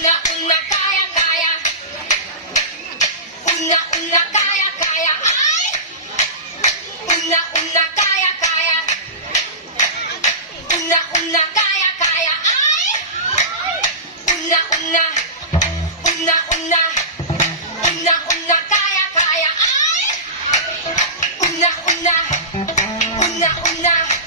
una, kaya, kaya. Una, kaya, kaya. Ay! Una, kaya, kaya. Una, kaya, kaya. Ay! Una, kaya, kaya. Ay! Una,